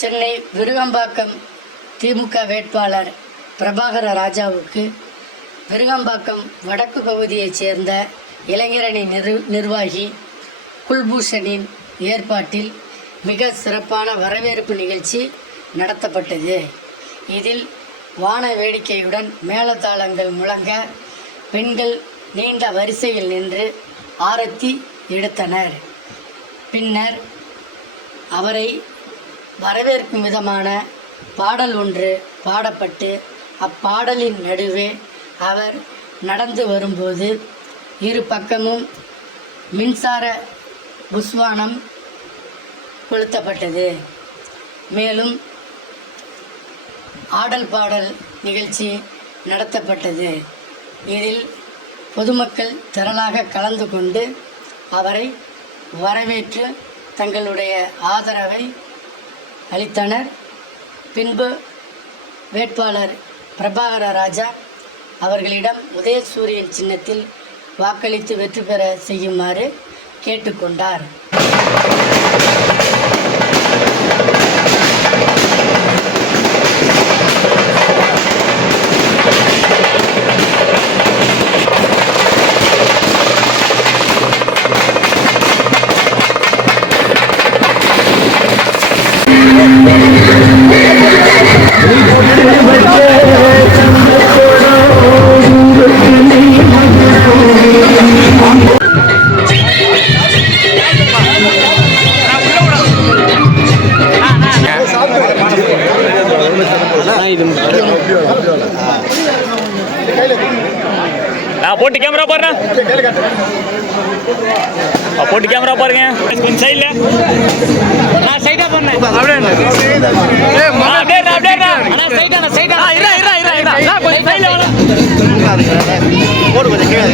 சென்னை விருகம்பாக்கம் திமுக வேட்பாளர் பிரபாகர ராஜாவுக்கு விருகம்பாக்கம் வடக்கு பகுதியைச் சேர்ந்த இளைஞரணி நிர்வாகி குல்பூஷனின் ஏற்பாட்டில் மிக சிறப்பான வரவேற்பு நிகழ்ச்சி நடத்தப்பட்டது. இதில் வான வேடிக்கையுடன் மேளதாளங்கள் முழங்க பெண்கள் நீண்ட வரிசையில் நின்று ஆரத்தி எடுத்தனர். பின்னர் அவரை வரவேற்கும் விதமான பாடல் ஒன்று பாடப்பட்டு அப்பாடலின் நடுவே அவர் நடந்து வரும்போது இரு பக்கமும் மின்சார புஸ்வானம் கொளுத்தப்பட்டது. மேலும் ஆடல் பாடல் நிகழ்ச்சி நடத்தப்பட்டது. இதில் பொதுமக்கள் திரளாக கலந்து கொண்டு அவரை வரவேற்று தங்களுடைய ஆதரவை அளித்தனர். பின்பு வேட்பாளர் பிரபாகர ராஜா அவர்களிடம் உதயசூரியன் சின்னத்தில் வாக்களித்து வெற்றி பெற செய்யுமாறு கேட்டுக்கொண்டார். போட்டு கேமரா பாருங்க, போட்டு கேமரா பாருங்க. கொஞ்சம் சைடுல நான் சைடா பண்ணேன். அப்படியே அண்ணா சைடா இரா கொஞ்சம் சைடுல போடு கொஞ்சம் கீழே